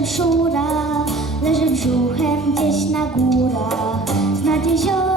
Leży leży brzuchem gdzieś na górach Nad jeziorem.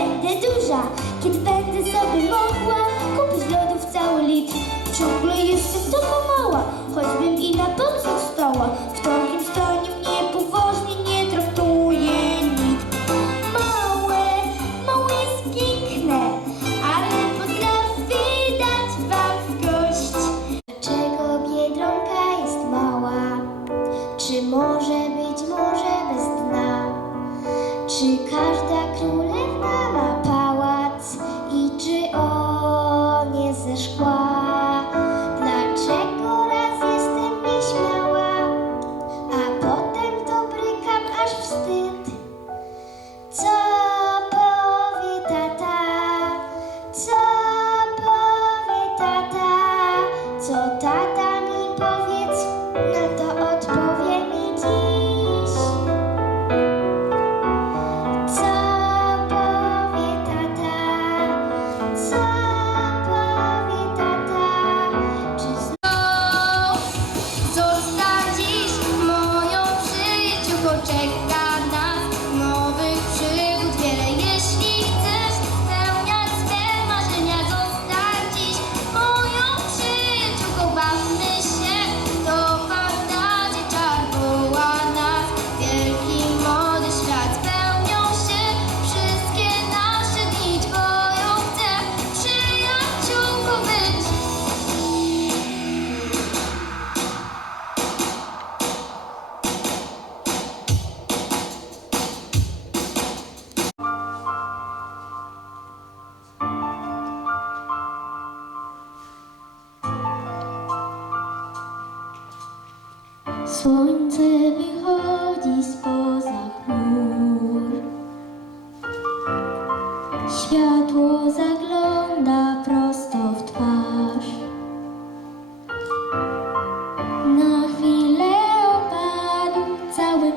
będę duża, kiedy będę sobie mogła kupić lodów cały litr. Ciągle jestem trochę mała, choćbym i na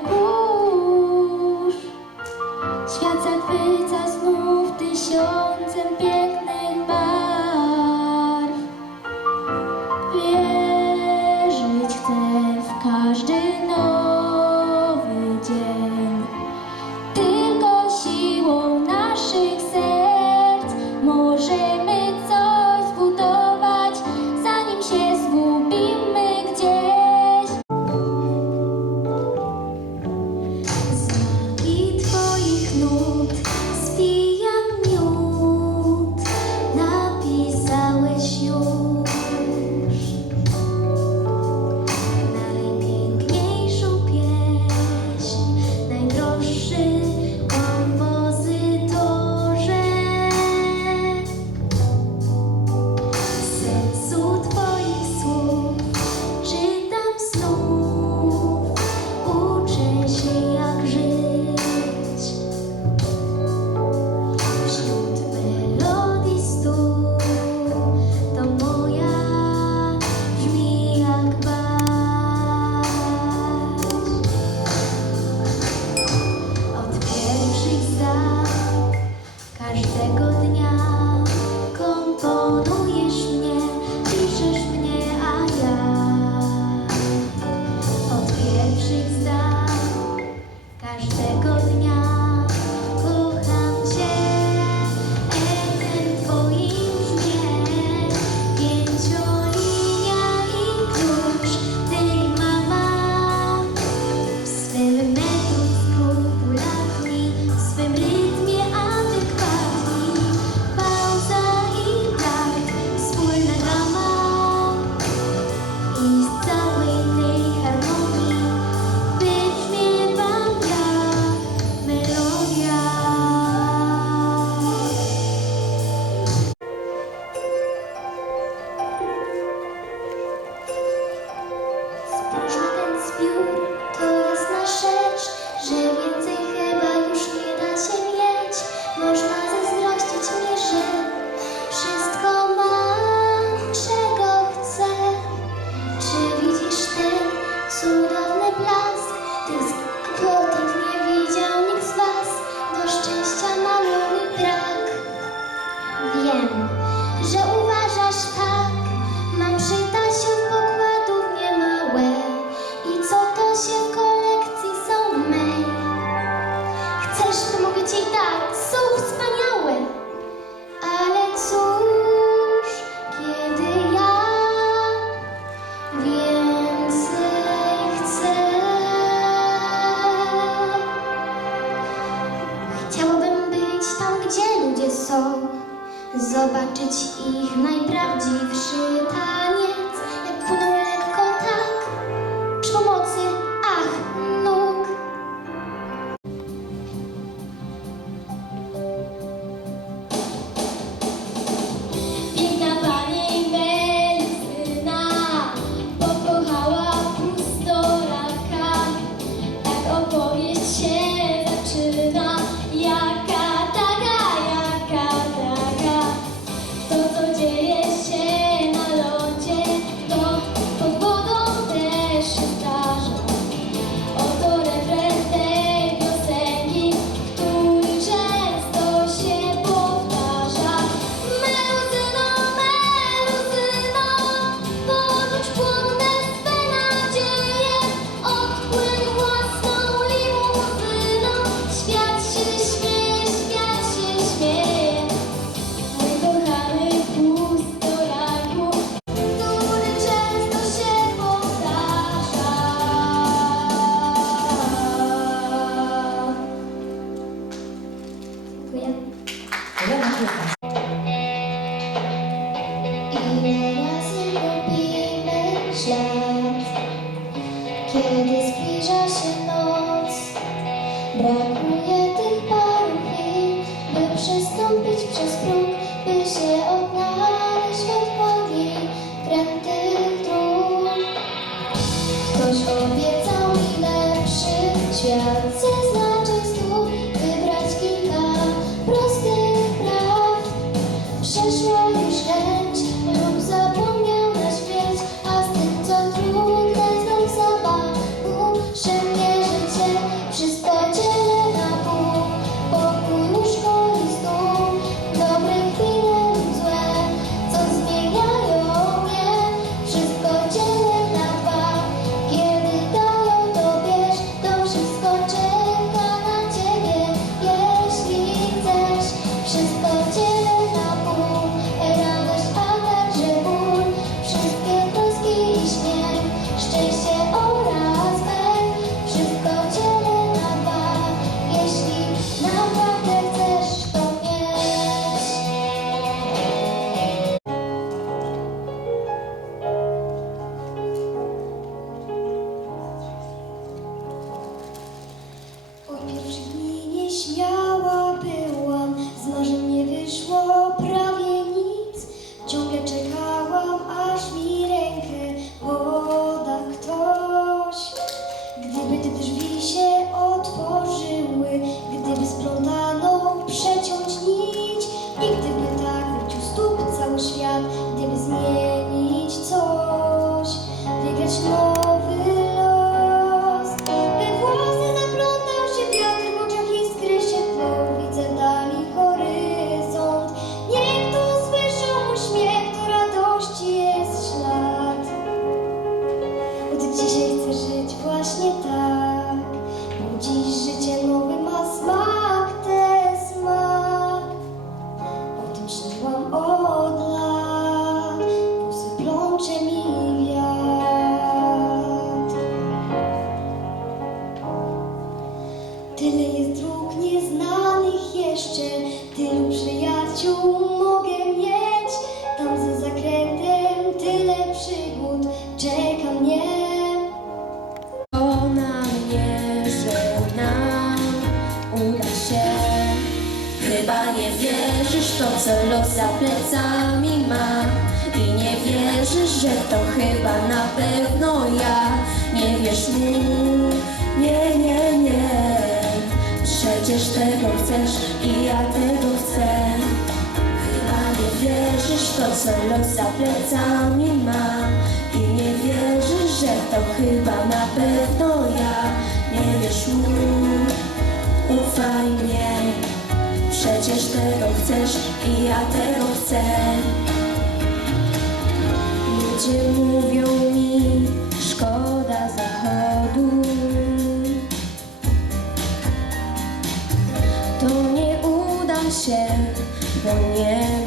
Oh. są, zobaczyć ich najprawdziwszy taniec. instante eu nos. jeszcze tylu przyjaciół. chcesz i ja tego chcę. Chyba nie wierzysz to, co los za plecami ma. I nie wierzysz, że to chyba na pewno ja. Nie wiesz mu, ufaj mnie. Przecież tego chcesz i ja tego chcę. Ludzie mówią mi, szkoda zachodu. 些，我念。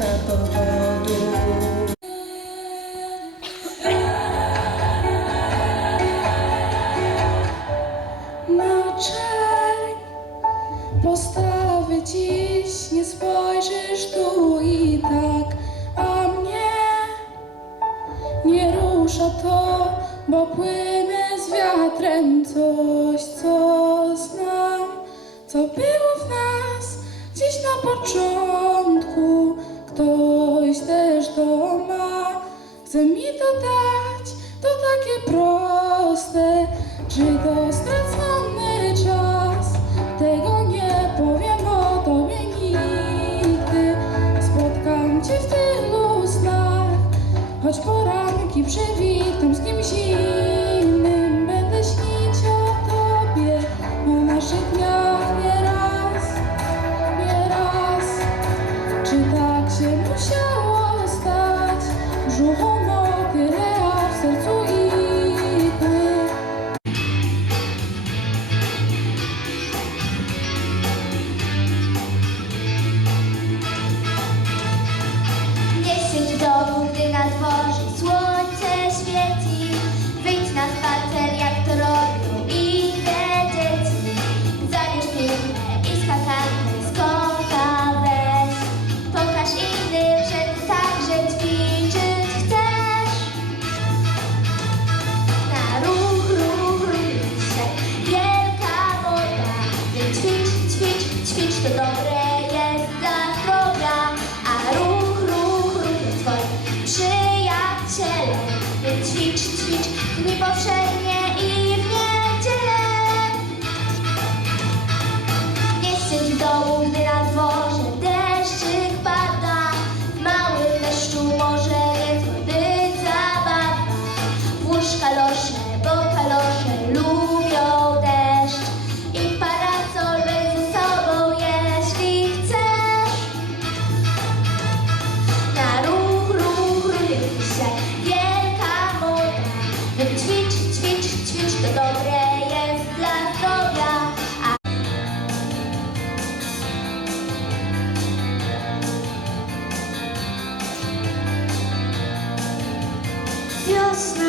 just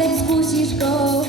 lecz zmusisz go.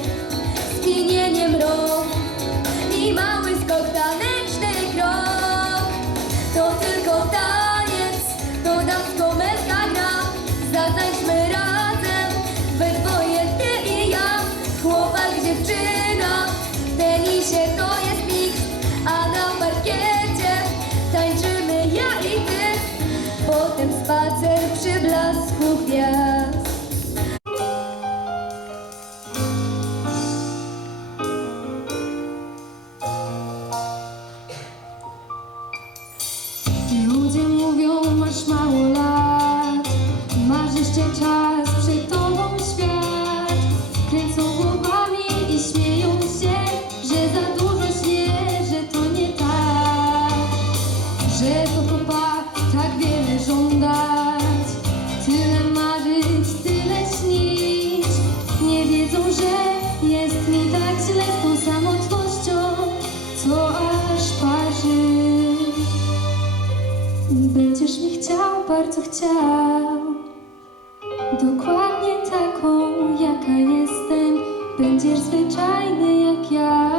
dokładnie taką, jaka jestem. Będziesz zwyczajny jak ja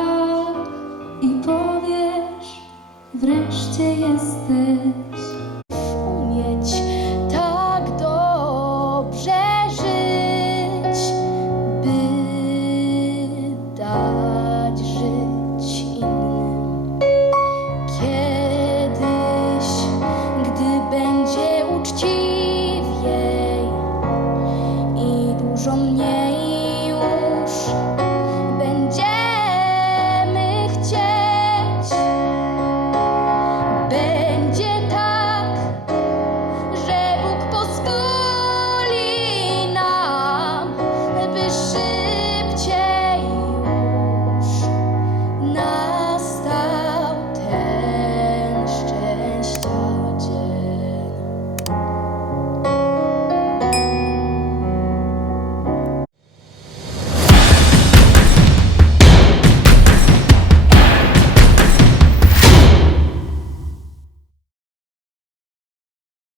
i powiesz, wreszcie jestem.